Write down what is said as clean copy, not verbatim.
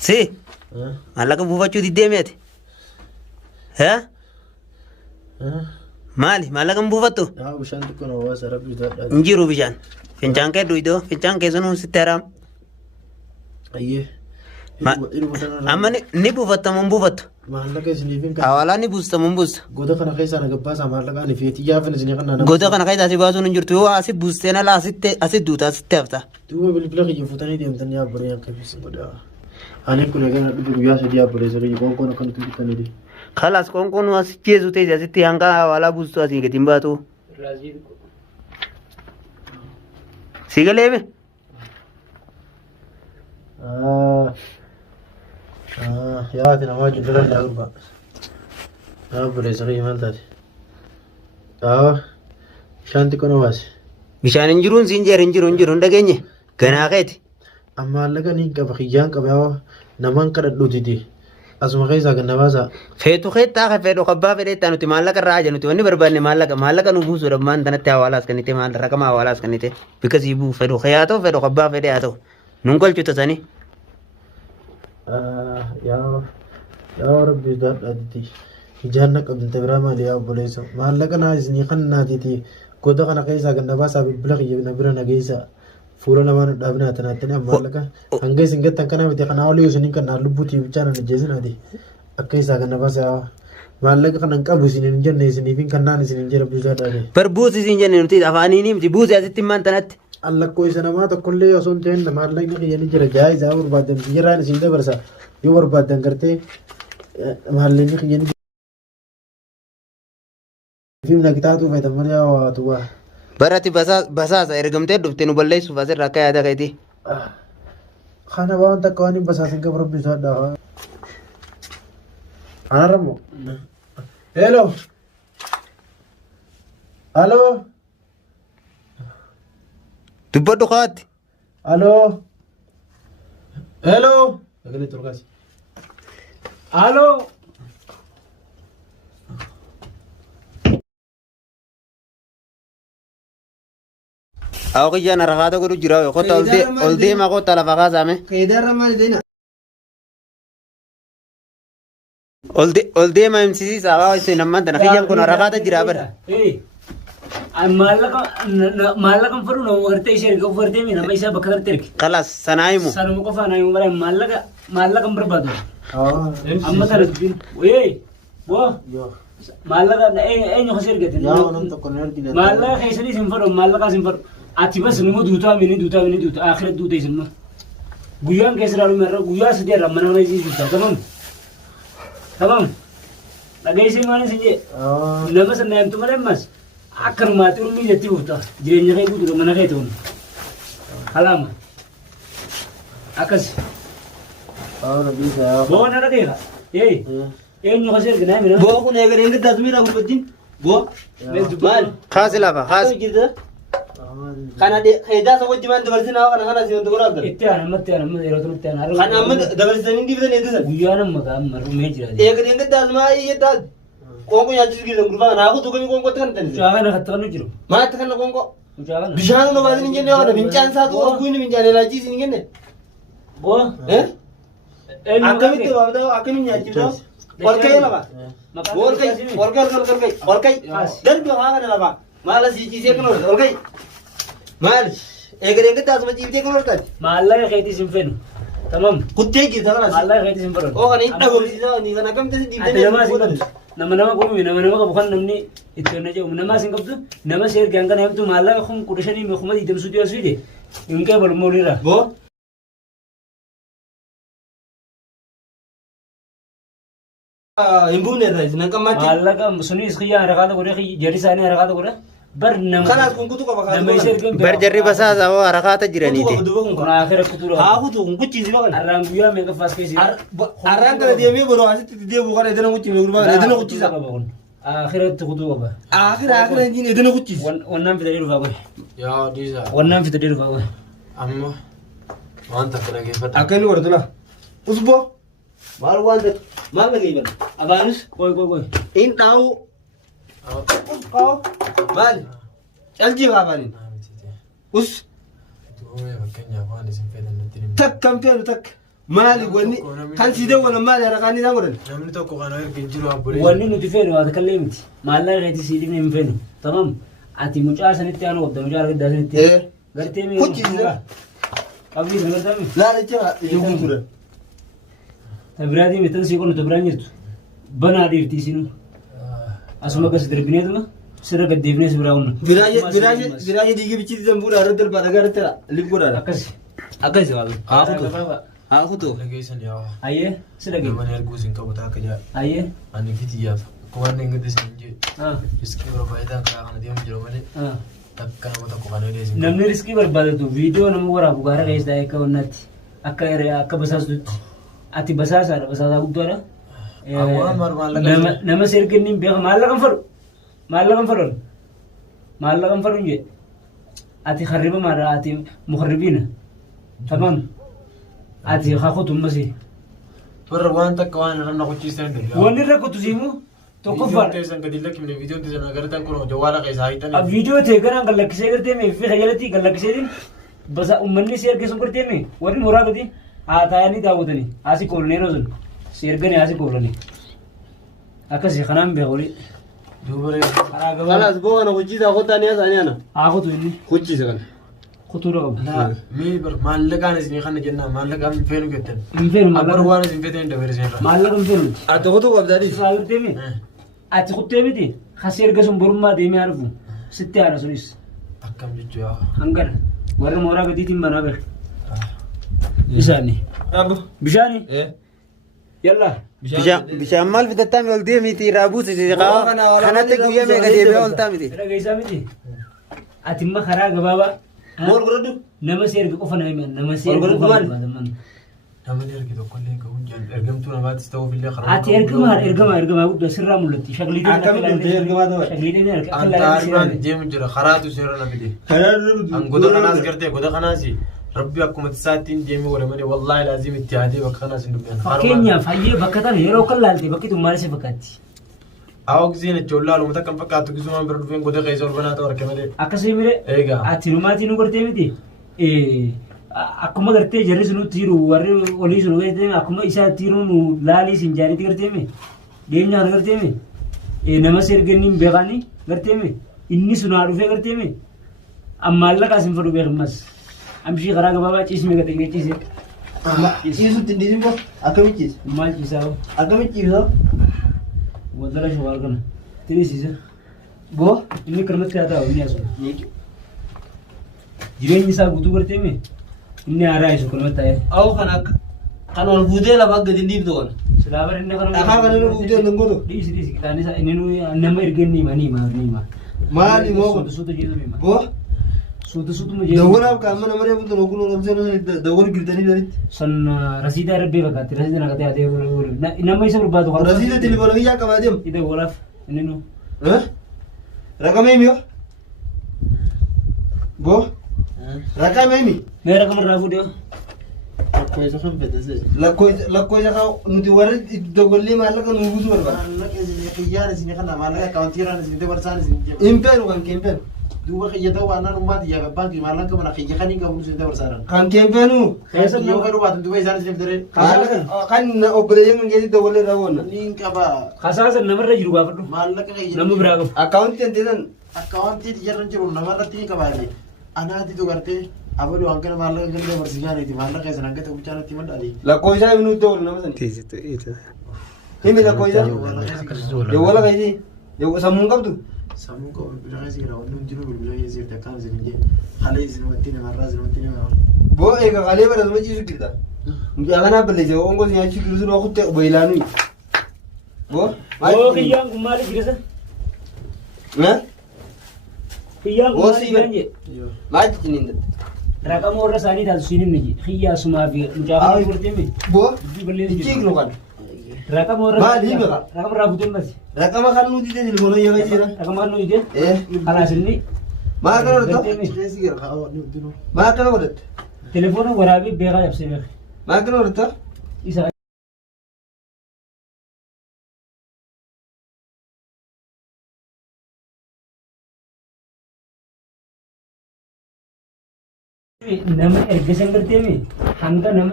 Si maallaqa buufachuu diddee meeti. Maali maallaqa hin buufattu? Bishaan xiqqoo na hawaasa rabbi taadhaa. Hin jiru bishaan. Fincaan kee duwidoo fincaan kee sun sitti haraam. Ayyee. Amma ni buufattamu hin buufattu. Maallaqa isiniifin kan. Hawaalaa ni buustamu hin buusta. Goda kana keessaa na gabbaasaa maallaqaa ni feetii yaafin isinii kan naannoo. Goda kana keessaa si baasuun hin jirtu yoo asi buusteen alaa asi duuta asitti hafta. Duuba bilbila kiyya fuutanii deemtanii yaabbaree akka ibsu godhaa. Ani kun egaa dhibbi guyyaa sadii yaabbaree sirrii qoonqoon akkanatti bitanii. Kalas qoonqoon as jeesu ta'e asitti hanga hawaalaa buustu asii gadi hin baatu. Si galeeme? Yaati namaa jiddira illee gurbaa. Yaabbaree sirrii maal taate? Bishaan xiqqoo na baase. Bishaan hin jiruun siin jeer hin jiru hin dhageenye. Ganaa keeti. Maallaqa ni qaba kiyyaan qaba yoo namaan kadhadhuutiti. Asuma keessaa ganna baasaa. Feetu keettaa ka fedhu kabbaa fedheettaa nuti maallaqa irraa haja nuti wanni barbaanne maallaqa nu buusuudhaaf maan tanatti hawaalaas kannite maal raqama hawaalaas kannite bika sii buu fedhu haa ta'u fedhu kabbaa fedhe haa ta'u nun golchu tasanii. Yaa rabbi daadhaatti ijaan na qabdinte biraa maali yaa obboleessa maallaqa naa isinii kan naatiiti goda kana keessaa ganna baasaa bilbila kiyya na bira nageessa. Fuula namaan dhaabnaa tanaatti maallaqa hanga isin gattan kana miti kanaa olii isin kan lubbuutii bichaa na jeesinaati akka isaa kana baasaa maallaqa kana hin qabu isin hin jenne isiniif kan naan isin hin jira bisaa dhaale. Bar buusi isin jenne nuti afaanii miti buusi asitti maan tanatti. Allakkoo isa namaa tokkollee osoo hin ta'in maallaqni kiyya ni jira jaayisaa barbaadan biyyarraan isin dabarsa yoo barbaadan gartee maallaqni kiyya ni jira. Fiimna kitaatu fayyadamu malee hawaatu waa. Barati basaasa ergamtee dhufte nu balleessuuf asirraa akka yaada keeti. Kana waan takka waan hin basaasin gabra bisaadhaa. Anaramo. Hello. Hello. Dubbadhu kaatti. Hello. Hello. Agale turgaasi. Hello. Aku kijan arah kata kudu jirau, kota olde ma kota la fakas ame. Kedar mal dena. Olde ma MCC sawa isi namman tanah kijan kono arah kata jirau ber. Malakam faru no warte share ko warte mi na paisa bakar terk. Kalas sanaimu. Sanu ko fana yung bare malakam berbadu. Amma tar bin. Oye. Wo. Malaka nyo khasir gete. Ya onam to koner dina. Malaka khaisani simfaru malaka simfaru. Ati bas numu duta mini akhirat duta isinma. Guyan kesralu merra guya sedia ramana na isi duta tamam. Lagay isi mani sinje. Namas na yam tumare mas. Akan mati umi jati uta. Jirenya kay budu mana kay ton. Halama. Akas. Na bisa. Bo na radega. Nyo khasir gna mina. Bo ko negar ingat dasmira gulbadin. Bo. Mal. Khas lafa khas. Kana de khayda sa wajji man dabarsina kana siyon to gorabda. Ittiyana amma zero to ittiyana. Kana amma dabarsin indi bidan edisa. Guyana maga maru me jira. Negar ingat dasma iya dad. Kongo ya jis gidan gurba na ko to kami kongo tan tan. Jaga na khatta nu jiro. Ma ta kana kongo. Jaga na. Bishan no bazin injene kana bincan sa to kuini binjane la jis ingene. Bo. Akami to babda akami nya jiro. Orkai laba. Orkai. Dan bi haga na laba. Mala si jise kono orkai. Mal, eger tasma jibte kono orkai. Malla khayti simfenu. Tamam. Kutte ki thagala. Malla khayti simfenu. Oh kan ikda gomsi da ni kana kam tasi dibde. Nama ko nama bukan namni itu aja nama singkap tu nama share gangga nama tu malla khum kudashani me khuma idam sudi aswide. Inka bal molira. Bo. Imbune rais nakamati. Malla ka suni iskiya harakata gore jari sani harakata gore. Bar nama. Kana kunkutu ka bakal. Nama share gangga. Bar jarri basa sawo harakata jirani te. Kuna akhir kutura. Ha kutu kunkuci sih bakal. Aram buya me ka fas kesi. Aran kana dia me boro asit dia bukan edana kuci me gurba edana kuci sa. Akhir kutu ba. Akhir ini edana kuci. Wannan fitadi rufa gore. Ya disa. Wannan fitadi rufa gore. Amma wanta kala ke fata. Akan luar tu lah. Usbo. Mal wanta. Mal lagi ban. Abanus. Koi. In tahu. Kau. Mal. LG kapanin. Us. Tak kam tu tak. Maali wanni kan si dawwalan maali haraqaan isaan godhan. Namni tokko kan erga jiru abbolee. wanni nuti feenu waa takka illee miti maallaqa keetii sii dhibne hin feenu tamam ati mucaa sanitti aanu qabda mucaa argaddaa sanitti gartee mee Kuchisiisa. qabdii sana gartame Laalicha ijoolleen turan. tabiraatii meeshaan sii qonna tabiraan jirtu banaa dhiirtii isinuu asuma akkas darbineetuma sirra gaddeefnee si biraa hunna Biraaje diigee bichitti zambuudha irratti darbaa dhagaa irratti libboodhaadha. akkasi Akkasi waaqa. Haa kutu. Dhageessan yaa. ayyee si dhagee Namni arguu isin qabu taaka jaa. ayyee Ani fitiyyaaf. Waan inni isin jee. Riskii barbaachisaa karaa kana deemu jiru malee. Takka nama tokko kan eedeesin. namni riskii barbaadatu viidiyoo nama waraabu gaara keessaa akka wannaatti akka basaasutti ati basaasaadha basaasaa guddaadha. Nama sergenni beeka maallaqan fadhu maallaqan fadhu jee ati harriba maadha ati muharribiina tamam ati hakutu masi Warra waan takka waan irra naquchiisan dha. wanni irra kutu siimu tokkoffaan Teessan gadi lakkifne viidiyoon teessan agartan kun jawaala keessaa hiitan. viidiyoo ta'e garaan gallakkisee gartee mee fi hayalatti gallakkiseetiin basa ummanni si ergeessun gartee mee warri mooraa gadi haa taa'anii daawwatanii haasi koolanii yeroo sun si erganii haasi koolanii akkasii kanaan beeku olii Duuba karaa gabaa Kalaas boo kana hojiisaa kottaanii haasanii ana. haa kutu inni Hojiisa kana. kutuudha qabu mee bar maallaqaan isin kana jennaan maallaqaan feenu jettan. hin feenu Abar waan isin feetan dabarsin irra. maallaqa hin feenu Ati kutuu qabdaadhiis. isaa gartee mee ati kuttee miti hasi erga sun borummaa deemee haadhufu sitti haadha sunis Akkam jechuu yaa. hangara warra mooraa gadiitiin banaa beeku isaanii Abbo. bishaanii yallaa Bishaan maal bitattaa mi ol deemiti irraa buusisi kanatti guyyaa meeqa deebi'aa ol ta'a miti. dhageessaa miti ati imma karaa gabaabaa Mool godhadhu. nama si erga qofa nama himan nama si erga Walgala qofa duwwaan. barbaadaman Namni ergi tokko illee qabu jaan ergamtuu namaattis ta'uuf illee karaa. ati ergamaa guddaa sirraa mul'atti shagliitiin Akkamitti dhufte ergamaa ta'u? shagliitiin akka Anta armaan deemu jira karaatu seera na fide. An goda kanaas gartee goda kanaas rabbi akkuma isaattiin deemee wala malee wallaahi laazim itti yaadee bakka kanaas hin dubbisan. fakkeenyaaf hayyee bakka tana yeroo kan laalte bakki tun maal isa fakkaatti Awwa giseen ijoollee laaluma takkan fakkaatu gisumaan bira dhufeen goda keessa ol banaa ta'u arge malee. akkasii mire Eegaa. ati numaatii nu gartee miti akkuma gartee jarri sunutti jiru warri olii sunu gartee akkuma isaatti jiru nu laalii sin jaaritti gartee mi dhiyeenyaan gartee mi nama si ergenni beekanii gartee mi inni sunaa dhufee gartee mi ammaallaqaa sin fadhu beekammas amshii karaa gabaabaa ciisme gadi ciise Ciisutti hin dhiisin boo akkamitti ciisa? maal ciisaa Akkamitti ciisa? waldala shawaa kana tirisiisa Boo. inni karmatti haa taa'u inni asuma jireenyi isaa guutuu gartee mi inni haaraa isu karmatti taa'ee Awu kan akka kan ol fuutee lafa gadi dhiibdu kana. silaa bara inni Dhakaa kana nu fuutee hin gotu. dhiisi qixaan isaa inni nama ergeen nima Maali moo kun? suuta jeetu nima Boo. suutuma jeetu Dawwanaaf qaama nama reefu tun oguun olamsee dawwan girtanii daritti. san rasiidaa rabbee fakkaatti rasiida naqatee haatee nama isa barbaadu kan Rasiida telefoona biyyaa qabaa deemu. ida walaaf inni nu Raqama himi yoo? Boo. Raqama himi. mee raqamarraa fuudhee Lakkoofsa kan fedhase. Lakkoofsa kan nuti warri dogollee maallaqa nu buusu barbaada. Maallaqa isin xiyyaan isin kana maallaqa akaawuntiiraan isin dabarsaan isin jedhu. Hin feenu kan keen feenu. Duuba xiyyata waan ummaati yaa baankii maallaqa mana xiyya kan hin qabu isin dabarsaan. Kan keen feenu. Yoo kan dhubaatan duuba isaan isin fidare. Kan obboleeyyan kan keessatti dogollee raawwanna. Niin qaba. kasaasan namarra jiru gaafadhu Maallaqa xiyya. nama biraa qabu Akkaawuntii kan ta'an Akaawuntii xiyyaarra jiru namarratti ni qabaate. Anaatitu gartee abaduu hangana maallaqa kan dabarsiisaaniiti maallaqa isin hanga ta'u bichaanatti maddaati. lakkoofsa himi nuti ta'u nama san. Himi lakkoofsa. Dawwala kaayiti. Sammuu hin qabdu. Sammuu qabu bilbila keessa jira wanti hundinuu bilbila keessa jirti akkam isin hin jee haala isin watti namarraa isin watti nama. Boo eega qalee baratuma ciisu girta. Mucaa kanaa balleessa ongo si nyaachuu jiru sun okutte beelaanu. Boo. oo kiyyaan kun maali jirasa kiyyaan kun maali jiran jee Maal jechuun hin raqama warra isaanii taatu siin hin niji kiyyaa sumaa fi mucaa furtee mi Boo. dubbii balleessu Ciignu kan. raqama warra Maali hiika? raqama irraa fuuteen basi Raqama kan nuti ta'e telefoona eegaa jira. raqama kan nuyi jee Eh. kalaas inni Maa kana godhatta? Keessi gara haa wanti hundinuu. Maa kana godhatta? telefoona waraabee beekaa cabsee beeka Maa kana godhatta? isa nama erga san gartee mi hanga nama